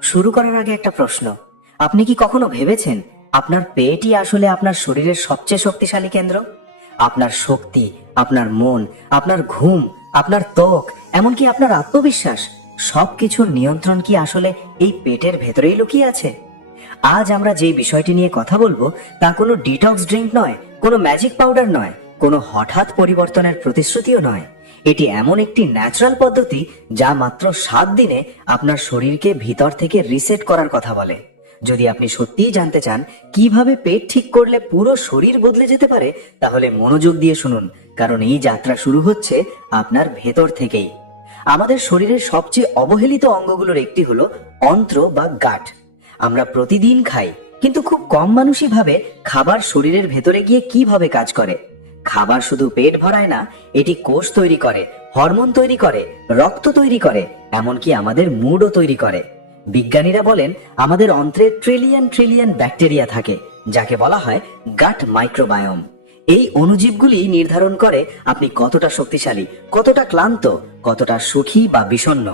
শুরু করার আগে একটা প্রশ্ন। আপনি কি কখনো ভেবেছেন আপনার পেটই আসলে আপনার শরীরের সবচেয়ে শক্তিশালী কেন্দ্র? আপনার শক্তি, আপনার মন, আপনার ঘুম, আপনার ত্বক, এমনকি আপনার আত্মবিশ্বাস, সবকিছুর নিয়ন্ত্রণ কি আসলে এই পেটের ভেতরেই লুকিয়ে আছে? আজ আমরা যে বিষয়টি নিয়ে কথা বলবো তা কোনো ডিটক্স ড্রিঙ্ক নয়, কোনো ম্যাজিক পাউডার নয়, কোনো হঠাৎ পরিবর্তনের প্রতিশ্রুতিও নয়। এটি এমন একটি ন্যাচারাল পদ্ধতি যা মাত্র 7 দিনে আপনার শরীরকে ভিতর থেকে রিসেট করার কথা বলে। যদি আপনি সত্যিই জানতে চান কিভাবে পেট ঠিক করলে পুরো শরীর বদলে যেতে পারে, তাহলে মনোযোগ দিয়ে শুনুন, কারণ এই যাত্রা শুরু হচ্ছে আপনার ভেতর থেকেই। আমাদের শরীরের সবচেয়ে অবহেলিত অঙ্গগুলোর একটি হলো অন্ত্র বা গাট। আমরা প্রতিদিন খাই, কিন্তু খুব কম মানুষই ভাবে খাবার শরীরের ভেতরে গিয়ে কিভাবে কাজ করে। খাবার শুধু পেট ভরায় না, এটি কোষ তৈরি করে, হরমোন তৈরি করে, রক্ত তৈরি করে, এমনকি আমাদের মুডও তৈরি করে। বিজ্ঞানীরা বলেন আমাদের অন্ত্রে ট্রিলিয়ন ট্রিলিয়ন ব্যাকটেরিয়া থাকে, যাকে বলা হয় গাট মাইক্রোবায়োম। এই অণুজীবগুলি নির্ধারণ করে আপনি কতটা শক্তিশালী, কতটা ক্লান্ত, কতটা সুখী বা বিষণ্ণ।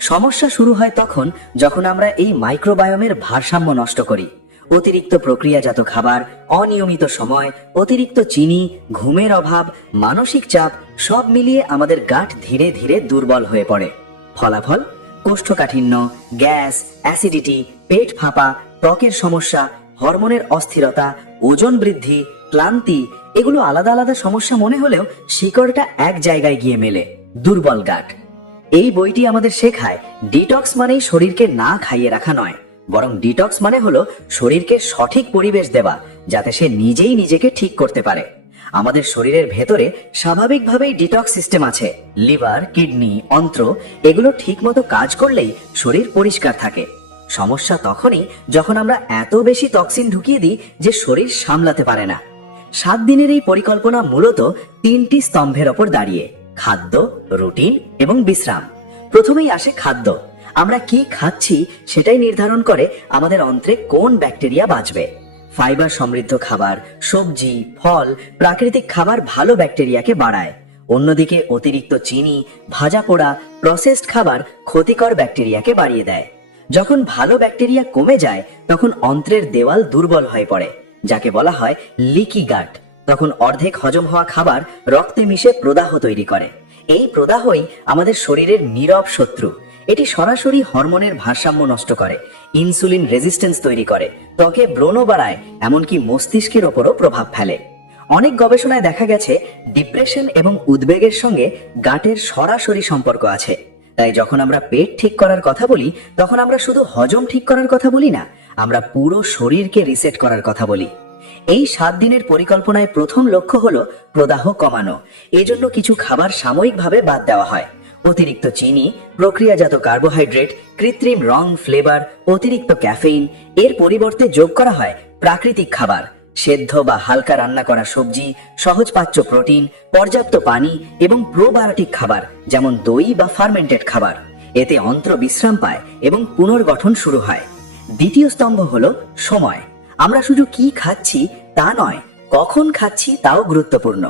সমস্যা শুরু হয় তখন যখন আমরা এই মাইক্রোবায়োমের ভারসাম্য নষ্ট করি। অতিরিক্ত প্রক্রিয়াজাত খাবার, অনিয়মিত সময়, অতিরিক্ত চিনি, ঘুমের অভাব, মানসিক চাপ সব মিলিয়ে আমাদের গাট ধীরে ধীরে দুর্বল হয়ে পড়ে। ফলাফল: কোষ্ঠকাঠিন্য, গ্যাস, অ্যাসিডিটি, পেট ফাঁপা, ত্বকের সমস্যা, হরমোনের অস্থিরতা, ওজন বৃদ্ধি, ক্লান্তি। এগুলো আলাদা আলাদা সমস্যা মনে হলেও শিকড়টা এক জায়গায় গিয়ে মেলে: দুর্বল গাট। এই বইটি আমাদের শেখায় ডিটক্স মানেই শরীরকে না খাইয়ে রাখা নয়, বরং ডিটক্স মানে হলো শরীরকে সঠিক পরিবেশ দেওয়া, যাতে সে নিজেই নিজেকে ঠিক করতে পারে। আমাদের শরীরের ভেতরে স্বাভাবিকভাবেই ডিটক্স সিস্টেম আছে। লিভার, কিডনি, অন্ত্র এগুলো ঠিকমতো কাজ করলেই শরীর পরিষ্কার থাকে। সমস্যা তখনই যখন আমরা এত বেশি টক্সিন ঢুকিয়ে দিই যে শরীর সামলাতে পারে না। 7 দিনের এই পরিকল্পনা মূলত 3টি স্তম্ভের ওপর দাঁড়িয়ে: খাদ্য, রুটিন এবং বিশ্রাম। প্রথমেই আসে খাদ্য। আমরা কি খাচ্ছি সেটাই নির্ধারণ করে আমাদের অন্ত্রে কোন ব্যাকটেরিয়া বাঁচবে। ফাইবার সমৃদ্ধ খাবার, সবজি, ফল, প্রাকৃতিক খাবার ভালো ব্যাকটেরিয়াকে বাড়ায়। অন্যদিকে অতিরিক্ত চিনি, ভাজা পোড়া, প্রসেসড খাবার ক্ষতিকর ব্যাকটেরিয়াকে বাড়িয়ে দেয়। যখন ভালো ব্যাকটেরিয়া কমে যায় তখন অন্ত্রের দেওয়াল দুর্বল হয়ে পড়ে, যাকে বলা হয় লিকি গাট। তখন অর্ধেক হজম হওয়া খাবার রক্তে মিশে প্রদাহ তৈরি করে। এই প্রদাহই আমাদের শরীরের নীরব শত্রু। এটি সরাসরি হরমোনের ভারসাম্য নষ্ট করে, ইনসুলিন রেজিস্ট্যান্স তৈরি করে, ত্বকে ব্রণ বাড়ায়, এমনকি মস্তিষ্কের ওপরও প্রভাব ফেলে। অনেক গবেষণায় দেখা গেছে ডিপ্রেশন এবং উদ্বেগের সঙ্গে গাটের সরাসরি সম্পর্ক আছে। তাই যখন আমরা পেট ঠিক করার কথা বলি, তখন আমরা শুধু হজম ঠিক করার কথা বলি না, আমরা পুরো শরীরকে রিসেট করার কথা বলি। এই 7 দিনের পরিকল্পনায় প্রথম লক্ষ্য হলো প্রদাহ কমানো। এজন্য কিছু খাবার সাময়িকভাবে বাদ দেওয়া হয়: অতিরিক্ত চিনি, প্রক্রিয়াজাত কার্বোহাইড্রেট, কৃত্রিম রং, ফ্লেভার, অতিরিক্ত ক্যাফেইন। এর পরিবর্তে যোগ করা হয় প্রাকৃতিক খাবার, সেদ্ধ বা হালকা রান্না করা সবজি, সহজপাচ্য প্রোটিন, পর্যাপ্ত পানি এবং প্রোবায়োটিক খাবার যেমন দই বা ফার্মেন্টেড খাবার। এতে অন্ত্র বিশ্রাম পায় এবং পুনর্গঠন শুরু হয়। দ্বিতীয় স্তম্ভ হলো সময়। আমরা শুধু কি খাচ্ছি তা নয়, কখন খাচ্ছি তাও গুরুত্বপূর্ণ।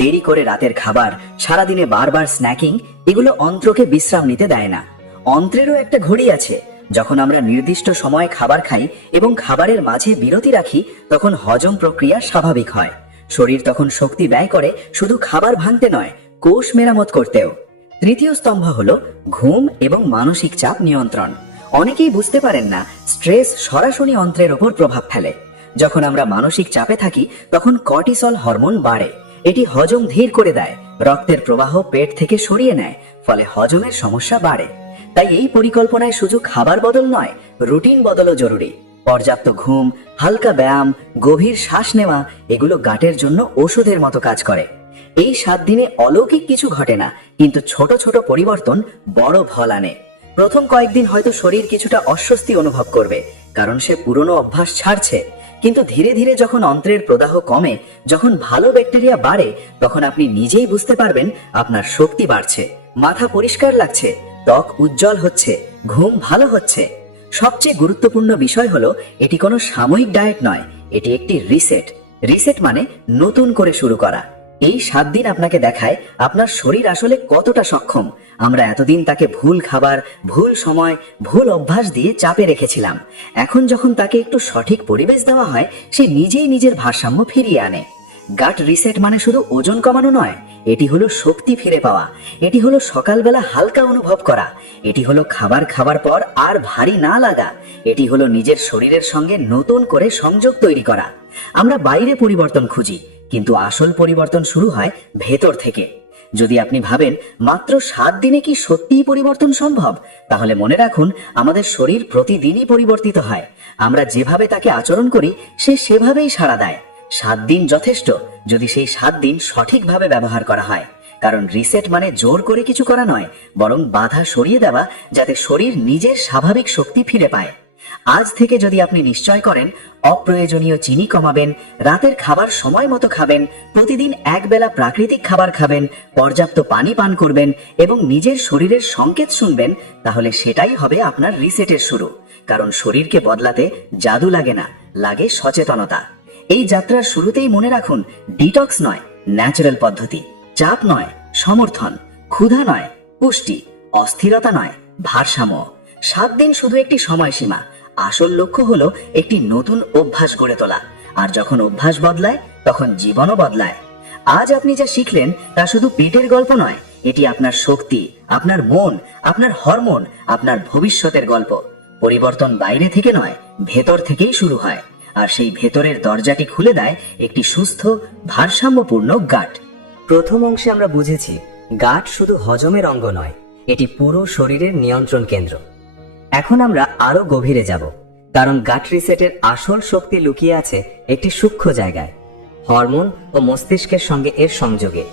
দেরি করে রাতের খাবার, সারাদিনে বারবার স্ন্যাকিং, এগুলো অন্ত্রকে বিশ্রাম নিতে দেয় না। অন্ত্রেরও একটা ঘড়ি আছে। যখন আমরা নির্দিষ্ট সময়ে খাবার খাই এবং খাবারের মাঝে বিরতি রাখি, তখন হজম প্রক্রিয়া স্বাভাবিক হয়। শরীর তখন শক্তি ব্যয় করে শুধু খাবার ভাঙতে নয়, কোষ মেরামত করতেও। তৃতীয় স্তম্ভ হলো ঘুম এবং মানসিক চাপ নিয়ন্ত্রণ। অনেকেই বুঝতে পারেন না স্ট্রেস সরাসরি অন্ত্রের ওপর প্রভাব ফেলে। যখন আমরা মানসিক চাপে থাকি তখন কর্টিসল হরমোন বাড়ে। এটি হজম ধীর করে দেয়, রক্তের প্রবাহ পেট থেকে সরিয়ে নেয়, ফলে হজমের সমস্যা বাড়ে। তাই এই পরিকল্পনায় শুধু খাবার বদল নয়, রুটিন বদলও জরুরি। পর্যাপ্ত ঘুম, হালকা ব্যায়াম, গভীর শ্বাস নেওয়া এগুলো গাটের জন্য ওষুধের মতো কাজ করে। এই 7 দিনে অলৌকিক কিছু ঘটে না, কিন্তু ছোট ছোট পরিবর্তন বড় ফল আনে। প্রথম কয়েকদিন হয়তো শরীর কিছুটা অস্বস্তি অনুভব করবে, কারণ সে পুরনো অভ্যাস ছাড়ছে। কিন্তু ধীরে ধীরে যখন অন্ত্রের প্রদাহ কমে, যখন ভালো ব্যাকটেরিয়া বাড়ে, তখন আপনি নিজেই বুঝতে পারবেন আপনার শক্তি বাড়ছে, মাথা পরিষ্কার লাগছে, ত্বক উজ্জ্বল হচ্ছে, ঘুম ভালো হচ্ছে। সবচেয়ে গুরুত্বপূর্ণ বিষয় হলো এটি কোনো সাময়িক ডায়েট নয়, এটি একটি রিসেট। রিসেট মানে নতুন করে শুরু করা। এই 7 দিন আপনাকে দেখায় আপনার শরীর আসলে কতটা সক্ষম। আমরা এতদিন তাকে ভুল খাবার, ভুল সময়, ভুল অভ্যাস দিয়ে চাপে রেখেছিলাম। এখন যখন তাকে একটু সঠিক পরিবেশ দেওয়া হয়, সে নিজেই নিজের ভারসাম্য ফিরিয়ে আনে। গাট রিসেট মানে শুধু ওজন কমানো নয়, এটি হলো শক্তি ফিরে পাওয়া, এটি হলো সকালবেলা হালকা অনুভব করা, এটি হলো খাবার খাবার পর আর ভারী না লাগা, এটি হলো নিজের শরীরের সঙ্গে নতুন করে সংযোগ তৈরি করা। আমরা বাইরে পরিবর্তন খুঁজি, কিন্তু আসল পরিবর্তন শুরু হয় ভেতর থেকে। যদি আপনি ভাবেন মাত্র 7 দিনে কি সত্যিই পরিবর্তন সম্ভব, তাহলে মনে রাখুন আমাদের শরীর প্রতিদিনই পরিবর্তিত হয়। আমরা যেভাবে তাকে আচরণ করি সে সেভাবেই সাড়া দেয়। 7 দিন যথেষ্ট, যদি সেই 7 দিন সঠিকভাবে ব্যবহার করা হয়। কারণ রিসেট মানে জোর করে কিছু করা নয়, বরং বাধা সরিয়ে দেওয়া, যাতে শরীর নিজের স্বাভাবিক শক্তি ফিরে পায়। আজ থেকে যদি আপনি নিশ্চয় করেন অপ্রয়োজনীয় চিনি কমাবেন, রাতের খাবার সময় মতো খাবেন, প্রতিদিন একবেলা প্রাকৃতিক খাবার খাবেন, পর্যাপ্ত পানি পান করবেন এবং নিজের শরীরের সংকেত শুনবেন, তাহলে সেটাই হবে আপনার রিসেটের শুরু। কারণ শরীরকে বদলাতে জাদু লাগে না, লাগে সচেতনতা। এই যাত্রার শুরুতেই মনে রাখুন, ডিটক্স নয় ন্যাচারাল পদ্ধতি, চাপ নয় সমর্থন, ক্ষুধা নয় পুষ্টি, অস্থিরতা নয় ভারসাম্য। 7 দিন শুধু একটি সময়সীমা, আসল লক্ষ্য হলো একটি নতুন অভ্যাস গড়ে তোলা। আর যখন অভ্যাস বদলায় তখন জীবনও বদলায়। আজ আপনি যা শিখলেন তা শুধু পেটের গল্প নয়, এটি আপনার শক্তি, আপনার মন, আপনার হরমোন, আপনার ভবিষ্যতের গল্প। পরিবর্তন বাইরে থেকে নয়, ভেতর থেকেই শুরু হয়। আর সেই ভেতরের দরজাটি খুলে দেয় একটি সুস্থ, ভারসাম্যপূর্ণ গাট। প্রথম অংশে আমরা বুঝেছি গাট শুধু হজমের অঙ্গ নয়, এটি পুরো শরীরের নিয়ন্ত্রণ কেন্দ্র। এখন আমরা আরো গভীরে যাব, কারণ গাট রিসেটের আসল শক্তি লুকিয়ে আছে একটি সূক্ষ্ম জায়গায়, হরমোন ও মস্তিষ্কের সঙ্গে এর সংযোগে।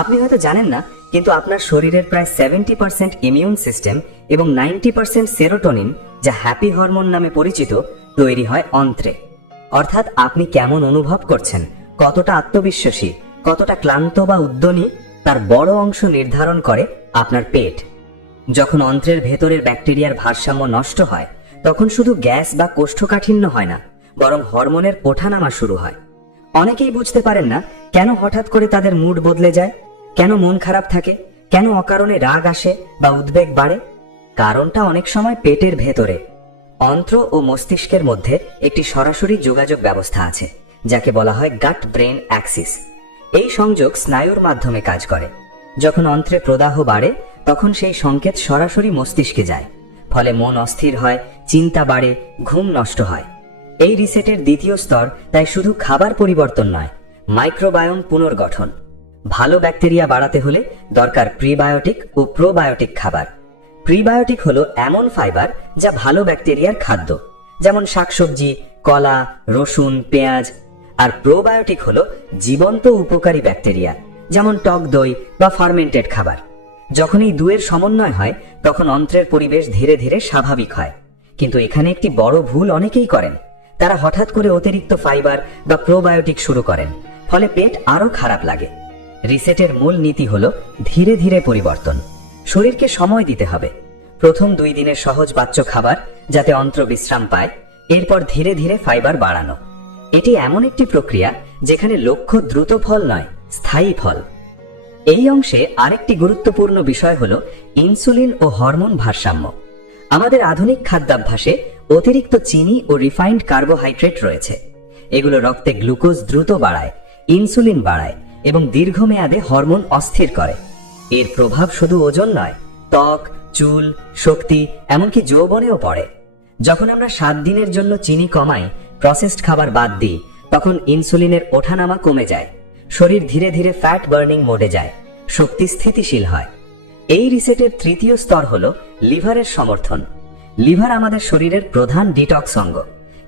আপনি হয়তো জানেন না, কিন্তু আপনার শরীরের প্রায় 70% ইমিউন সিস্টেম এবং 90% সেরোটোনিন, যা হ্যাপি হরমোন নামে পরিচিত, তৈরি হয় অন্ত্রে। অর্থাৎ আপনি কেমন অনুভব করছেন, কতটা আত্মবিশ্বাসী, কতটা ক্লান্ত বা উদ্যমী, তার বড় অংশ নির্ধারণ করে আপনার পেট। যখন অন্ত্রের ভেতরের ব্যাকটেরিয়ার ভারসাম্য নষ্ট হয়, তখন শুধু গ্যাস বা কোষ্ঠকাঠিন্য হয় না, বরং হরমোনের ওঠানামা শুরু হয়। অনেকেই বুঝতে পারেন না কেন হঠাৎ করে তাদের মুড বদলে যায়, কেন মন খারাপ থাকে, কেন অকারণে রাগ আসে বা উদ্বেগ বাড়ে। কারণটা অনেক সময় পেটের ভেতরে। অন্ত্র ও মস্তিষ্কের মধ্যে একটি সরাসরি যোগাযোগ ব্যবস্থা আছে, যাকে বলা হয় গাট ব্রেন অ্যাক্সিস। এই সংযোগ স্নায়ুর মাধ্যমে কাজ করে। যখন অন্ত্রে প্রদাহ বাড়ে, তখন সেই সংকেত সরাসরি মস্তিষ্কে যায়। ফলে মন অস্থির হয়, চিন্তা বাড়ে, ঘুম নষ্ট হয়। এই রিসেটের দ্বিতীয় স্তর তাই শুধু খাবার পরিবর্তন নয়, মাইক্রোবায়োম পুনর্গঠন। ভালো ব্যাকটেরিয়া বাড়াতে হলে দরকার প্রিবায়োটিক ও প্রোবায়োটিক খাবার। প্রিবায়োটিক হলো এমন ফাইবার যা ভালো ব্যাকটেরিয়ার খাদ্য, যেমন শাকসবজি, কলা, রসুন, পেঁয়াজ। আর প্রোবায়োটিক হলো জীবন্ত উপকারী ব্যাকটেরিয়া, যেমন টক দই বা ফার্মেন্টেড খাবার। যখন এই দুয়ের সমন্বয় হয়, তখন অন্ত্রের পরিবেশ ধীরে ধীরে স্বাভাবিক হয়। কিন্তু এখানে একটি বড় ভুল অনেকেই করেন। তারা হঠাৎ করে অতিরিক্ত ফাইবার বা প্রোবায়োটিক শুরু করেন, ফলে পেট আরো খারাপ লাগে। রিসেটের মূল নীতি হলো ধীরে ধীরে পরিবর্তন। শরীরকে সময় দিতে হবে। প্রথম 2 দিনের সহজ বাচ্চ খাবার, যাতে অন্ত্র বিশ্রাম পায়, এরপর ধীরে ধীরে ফাইবার বাড়ানো। এটি এমন একটি প্রক্রিয়া যেখানে লক্ষ্য দ্রুত ফল নয়, স্থায়ী ফল। এই অংশে আরেকটি গুরুত্বপূর্ণ বিষয় হলো ইনসুলিন ও হরমোন ভারসাম্য। আমাদের আধুনিক খাদ্যাভ্যাসে অতিরিক্ত চিনি ও রিফাইন্ড কার্বোহাইড্রেট রয়েছে। এগুলো রক্তে গ্লুকোজ দ্রুত বাড়ায়, ইনসুলিন বাড়ায় এবং দীর্ঘমেয়াদে হরমোন অস্থির করে। এর প্রভাব শুধু ওজন নয়, ত্বক, চুল, শক্তি, এমনকি যৌবনেও পড়ে। যখন আমরা 7 দিনের জন্য চিনি কমাই, প্রসেসড খাবার বাদ দিই, তখন ইনসুলিনের ওঠানামা কমে যায়, শরীর ধীরে ধীরে ফ্যাট বার্নিং মোডে যায়, শক্তি স্থিতিশীল হয়। এই রিসেটের তৃতীয় স্তর হলো লিভারের সমর্থন। লিভার আমাদের শরীরের প্রধান ডিটক্স অঙ্গ,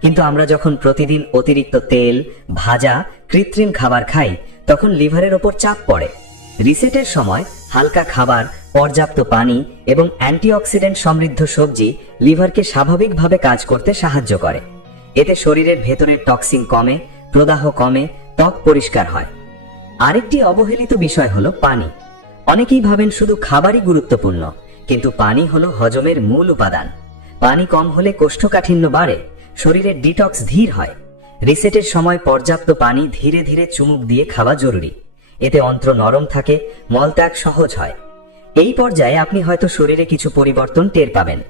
কিন্তু আমরা যখন প্রতিদিন অতিরিক্ত তেল, ভাজা, কৃত্রিম খাবার খাই, তখন লিভারের ওপর চাপ পড়ে। রিসেটের সময় হালকা খাবার, পর্যাপ্ত পানি এবং অ্যান্টিঅক্সিডেন্ট সমৃদ্ধ সবজি লিভারকে স্বাভাবিকভাবে কাজ করতে সাহায্য করে। এতে শরীরের ভেতরের টক্সিন কমে, প্রদাহ কমে, ত্বক পরিষ্কার হয়। আরেকটি অবহেলিত বিষয় হলো পানি। অনেকেই ভাবেন শুধু খাবারই গুরুত্বপূর্ণ, কিন্তু পানি হলো হজমের মূল উপাদান। পানি কম হলে কোষ্ঠকাঠিন্য বাড়ে, শরীরের ডিটক্স ধীর হয়। রিসেটের সময় পর্যাপ্ত পানি ধীরে ধীরে চুমুক দিয়ে খাওয়া জরুরি। এতে অন্ত্র নরম থাকে, মলত্যাগ সহজ হয়। এই পর্যায়ে আপনি হয়তো শরীরে কিছু পরিবর্তন টের পাবেন।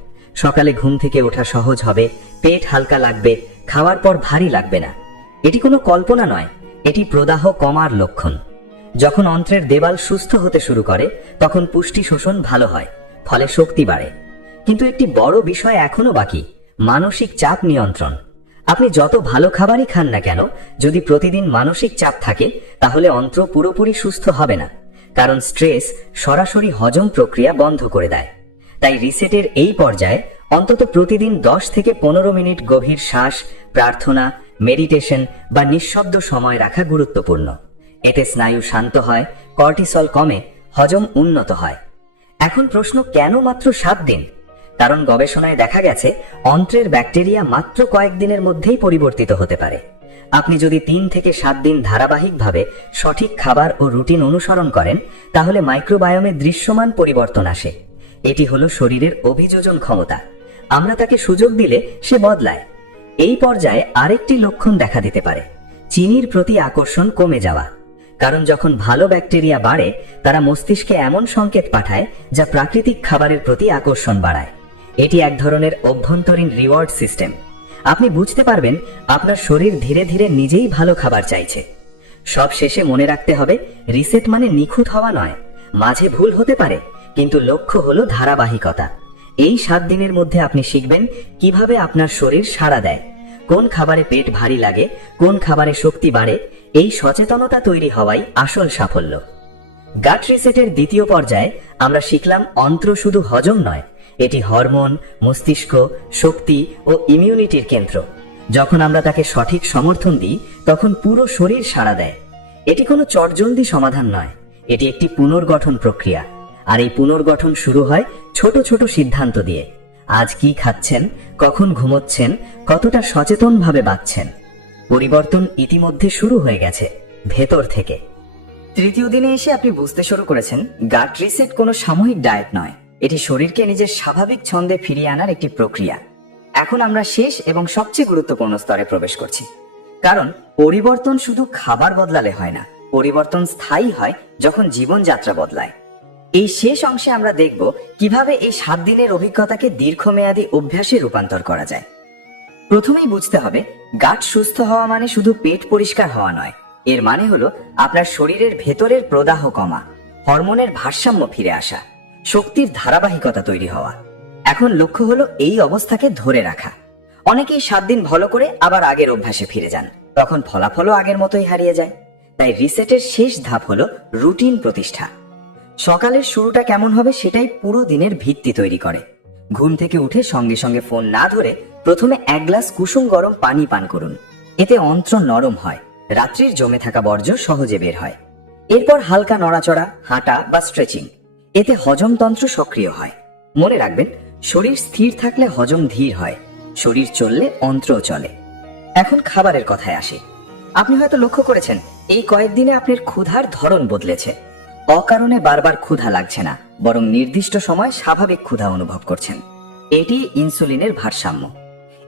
সকালে ঘুম থেকে ওঠা সহজ হবে, পেট হালকা লাগবে, খাওয়ার পর ভারী লাগবে না। এটি কোনো কল্পনা নয়, এটি প্রদাহ কমার লক্ষণ। যখন অন্ত্রের দেওয়াল সুস্থ হতে শুরু করে তখন পুষ্টি শোষণ ভালো হয়, ফলে শক্তি বাড়ে। কিন্তু একটি বড় বিষয় এখনো বাকি, মানসিক চাপ নিয়ন্ত্রণ। আপনি যত ভালো খাবারই খান না কেন, যদি প্রতিদিন মানসিক চাপ থাকে তাহলে অন্ত্র পুরোপুরি সুস্থ হবে না, কারণ স্ট্রেস সরাসরি হজম প্রক্রিয়া বন্ধ করে দেয়। তাই রিসেটের এই পর্যায়ে অন্তত প্রতিদিন 10 থেকে 15 মিনিট গভীর শ্বাস, প্রার্থনা, মেডিটেশন বা নিঃশব্দ সময় রাখা গুরুত্বপূর্ণ। এতে স্নায়ু শান্ত হয়, কর্টিসল কমে, হজম উন্নত হয়। এখন প্রশ্ন, কেন মাত্র 7 দিন? কারণ গবেষণায় দেখা গেছে অন্ত্রের ব্যাকটেরিয়া মাত্র কয়েকদিনের মধ্যেই পরিবর্তিত হতে পারে। আপনি যদি 3 থেকে 7 দিন ধারাবাহিকভাবে সঠিক খাবার ও রুটিন অনুসরণ করেন তাহলে মাইক্রোবায়োমে দৃশ্যমান পরিবর্তন আসে। এটি হলো শরীরের অভিযোজন ক্ষমতা। আমরা তাকে সুযোগ দিলে সে বদলায়। এই পর্যায়ে আরেকটি লক্ষণ দেখা দিতে পারে, চিনির প্রতি আকর্ষণ কমে যাওয়া। কারণ যখন ভালো ব্যাকটেরিয়া বাড়ে তারা মস্তিষ্কে এমন সংকেত পাঠায় যা প্রাকৃতিক খাবারের প্রতি আকর্ষণ বাড়ায়। এটি এক ধরনের অভ্যন্তরীণ রিওয়ার্ড সিস্টেম। আপনি বুঝতে পারবেন আপনার শরীর ধীরে ধীরে নিজেই ভালো খাবার চাইছে। সব শেষে মনে রাখতে হবে, রিসেট মানে নিখুঁত হওয়া নয়। মাঝে ভুল হতে পারে, কিন্তু লক্ষ্য হলো ধারাবাহিকতা। এই 7 দিনের মধ্যে আপনি শিখবেন কিভাবে আপনার শরীর সাড়া দেয়, কোন খাবারে পেট ভারী লাগে, কোন খাবারে শক্তি বাড়ে। এই সচেতনতা তৈরি হওয়াই আসল সাফল্য। গাট রিসেটের দ্বিতীয় পর্যায়ে আমরা শিখলাম অন্ত্র শুধু হজম নয়, এটি হরমোন, মস্তিষ্ক, শক্তি ও ইমিউনিটির কেন্দ্র। যখন আমরা তাকে সঠিক সমর্থন দিই তখন পুরো শরীর সাড়া দেয়। এটি কোনো চটজলদি সমাধান নয়, এটি একটি পুনর্গঠন প্রক্রিয়া। আর এই পুনর্গঠন শুরু হয় ছোট ছোট সিদ্ধান্ত দিয়ে। আজ কি খাচ্ছেন, কখন ঘুমোচ্ছেন, কতটা সচেতনভাবে বাঁচছেন। পরিবর্তন ইতিমধ্যে শুরু হয়ে গেছে ভেতর থেকে। তৃতীয় দিনে এসে আপনি বুঝতে শুরু করেছেন গাট রিসেট কোনো সাময়িক ডায়েট নয়, এটি শরীরকে নিজের স্বাভাবিক ছন্দে ফিরিয়ে আনার একটি প্রক্রিয়া। এখন আমরা শেষ এবং সবচেয়ে গুরুত্বপূর্ণ স্তরে প্রবেশ করছি। কারণ পরিবর্তন শুধু খাবার বদলালে হয় না, পরিবর্তন স্থায়ী হয় যখন জীবনযাত্রা বদলায়। এই শেষ অংশে আমরা দেখব কিভাবে এই 7 দিনের অভিজ্ঞতাকে দীর্ঘমেয়াদী অভ্যাসে রূপান্তর করা যায়। প্রথমেই বুঝতে হবে, গাট সুস্থ হওয়া মানে শুধু পেট পরিষ্কার হওয়া নয়। এর মানে হলো আপনার শরীরের ভেতরের প্রদাহ কমা, হরমোনের ভারসাম্য ফিরে আসা, শক্তির ধারাবাহিকতা তৈরি হওয়া। এখন লক্ষ্য হলো এই অবস্থাকে ধরে রাখা। অনেকেই 7 দিন ভালো করে আবার আগের অভ্যাসে ফিরে যান, তখন ফলাফলও আগের মতোই হারিয়ে যায়। তাই রিসেটের শেষ ধাপ হলো রুটিন প্রতিষ্ঠা। সকালের শুরুটা কেমন হবে সেটাই পুরো দিনের ভিত্তি তৈরি করে। ঘুম থেকে উঠে সঙ্গে সঙ্গে ফোন না ধরে প্রথমে 1 গ্লাস কুসুম গরম পানি পান করুন। এতে অন্ত্র নরম হয়, রাত্রির জমে থাকা বর্জ্য সহজে বের হয়। এরপর হালকা নড়াচড়া, হাঁটা বা স্ট্রেচিং, এতে হজমতন্ত্র সক্রিয় হয়। মনে রাখবেন, শরীর স্থির থাকলে হজম ধীর হয়, শরীর চললে অন্ত্রও চলে। এখন খাবারের কথায় আসি। আপনি হয়তো লক্ষ্য করেছেন এই কয়েকদিনে আপনার ক্ষুধার ধরন বদলেছে। অকারণে বারবার ক্ষুধা লাগছে না, বরং নির্দিষ্ট সময় স্বাভাবিক ক্ষুধা অনুভব করছেন। এটি ইনসুলিনের ভারসাম্য।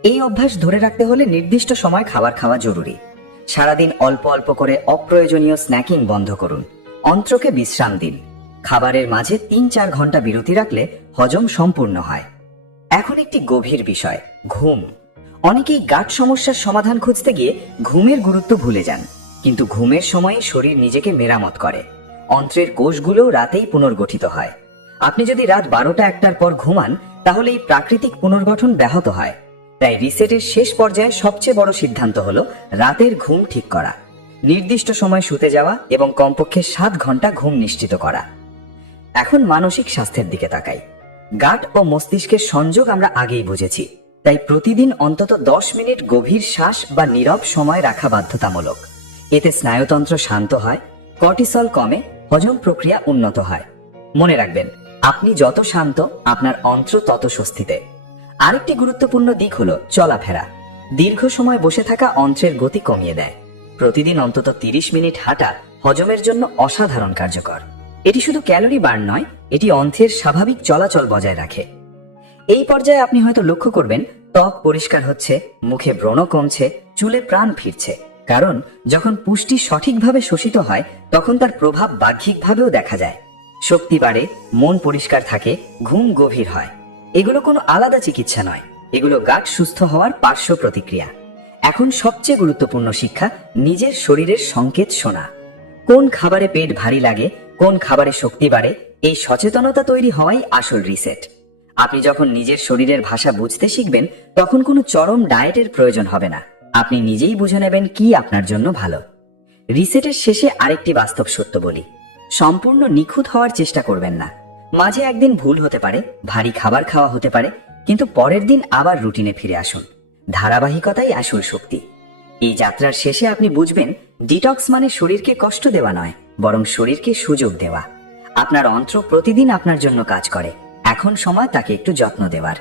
এই অভ্যাস ধরে রাখতে হলে নির্দিষ্ট সময় খাবার খাওয়া জরুরি। সারাদিন অল্প অল্প করে অপ্রয়োজনীয় স্ন্যাকিং বন্ধ করুন। অন্ত্রকে বিশ্রাম দিন। খাবারের মাঝে 3-4 ঘন্টা বিরতি রাখলে হজম সম্পূর্ণ হয়। এখন একটি গভীর বিষয়, ঘুম। অনেকেই গাট সমস্যার সমাধান খুঁজতে গিয়ে ঘুমের গুরুত্ব ভুলে যান, কিন্তু ঘুমের সময় শরীর নিজেকে মেরামত করে। অন্ত্রের কোষগুলো রাতেই পুনর্গঠিত হয়। আপনি যদি রাত 12টা-1টার পর ঘুমান তাহলে এই প্রাকৃতিক পুনর্গঠন ব্যাহত হয়। তাই রিসেটের শেষ পর্যায়ে সবচেয়ে বড় সিদ্ধান্ত হলো রাতের ঘুম ঠিক করা, নির্দিষ্ট সময় শুতে যাওয়া এবং কমপক্ষে 7 ঘন্টা ঘুম নিশ্চিত করা। এখন মানসিক স্বাস্থ্যের দিকে তাকাই। গাট ও মস্তিষ্কের সংযোগ আমরা আগেই বুঝেছি, তাই প্রতিদিন অন্তত 10 মিনিট গভীর শ্বাস বা নীরব সময় রাখা বাধ্যতামূলক। এতে স্নায়ুতন্ত্র শান্ত হয়, কর্টিসল কমে, হজম প্রক্রিয়া উন্নত হয়। মনে রাখবেন, আপনি যত শান্ত আপনার অন্ত্র তত স্বস্তিতে। আরেকটি গুরুত্বপূর্ণ দিক হলো চলাফেরা। দীর্ঘ সময় বসে থাকা অন্ত্রের গতি কমিয়ে দেয়। প্রতিদিন অন্তত 30 মিনিট হাঁটা হজমের জন্য অসাধারণ কার্যকর। এটি শুধু ক্যালোরি বার্ন নয়, এটি অন্ত্রের স্বাভাবিক চলাচল বজায় রাখে। এই পর্যায়ে আপনি হয়তো লক্ষ্য করবেন ত্বক পরিষ্কার হচ্ছে, মুখে ব্রণ কমছে, চুলে প্রাণ ফিরছে। কারণ যখন পুষ্টি সঠিকভাবে শোষিত হয় তখন তার প্রভাব বাহ্যিকভাবেও দেখা যায়। শক্তি বাড়ে, মন পরিষ্কার থাকে, ঘুম গভীর হয়। এগুলো কোনো আলাদা চিকিৎসা নয়, এগুলো গাট সুস্থ হওয়ার পার্শ্ব প্রতিক্রিয়া। এখন সবচেয়ে গুরুত্বপূর্ণ শিক্ষা, নিজের শরীরের সংকেত শোনা। কোন খাবারে পেট ভারী লাগে, কোন খাবারে শক্তি বাড়ে, এই সচেতনতা তৈরি হওয়াই আসল রিসেট। আপনি যখন নিজের শরীরের ভাষা বুঝতে শিখবেন তখন কোনো চরম ডায়েটের প্রয়োজন হবে না। আপনি নিজেই বুঝে নেবেন কি আপনার জন্য ভালো। রিসেটের শেষে আরেকটি বাস্তব সত্য বলি, সম্পূর্ণ নিখুঁত হওয়ার চেষ্টা করবেন না। মাঝে একদিন ভুল হতে পারে, ভারী খাবার খাওয়া হতে পারে, কিন্তু পরের দিন আবার রুটিনে ফিরে আসুন। ধারাবাহিকতাই আসল শক্তি। এই যাত্রার শেষে আপনি বুঝবেন ডিটক্স মানে শরীরকে কষ্ট দেওয়া নয়, বরং শরীরকে সুযোগ দেওয়া। আপনার অন্ত্র প্রতিদিন আপনার জন্য কাজ করে, এখন সময় তাকে একটু যত্ন দেওয়ার।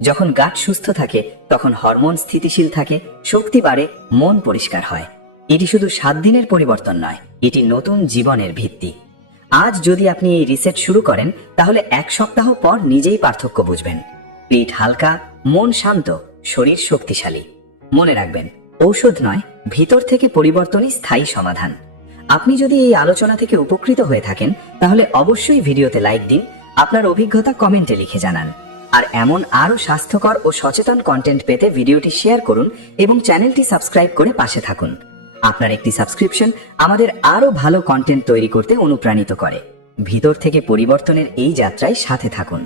যখন গাট সুস্থ থাকে তখন হরমোন স্থিতিশীল থাকে, শক্তি বাড়ে, মন পরিষ্কার হয়। এটি শুধু 7 দিনের পরিবর্তন নয়, এটি নতুন জীবনের ভিত্তি। আজ যদি আপনি এই রিসেট শুরু করেন তাহলে 1 সপ্তাহ পর নিজেই পার্থক্য বুঝবেন। পেট হালকা, মন শান্ত, শরীর শক্তিশালী। মনে রাখবেন, ঔষধ নয়, ভিতর থেকে পরিবর্তনই স্থায়ী সমাধান। আপনি যদি এই আলোচনা থেকে উপকৃত হয়ে থাকেন তাহলে অবশ্যই ভিডিওতে লাইক দিন, আপনার অভিজ্ঞতা কমেন্টে লিখে জানান। আর এমন আরো স্বাস্থ্যকর ও সচেতন কন্টেন্ট পেতে ভিডিওটি শেয়ার করুন এবং চ্যানেলটি সাবস্ক্রাইব করে পাশে থাকুন। আপনার একটি সাবস্ক্রিপশন আমাদের আরো ভালো কন্টেন্ট তৈরি করতে অনুপ্রাণিত করে। ভিতর থেকে পরিবর্তনের এই যাত্রায় সাথে থাকুন।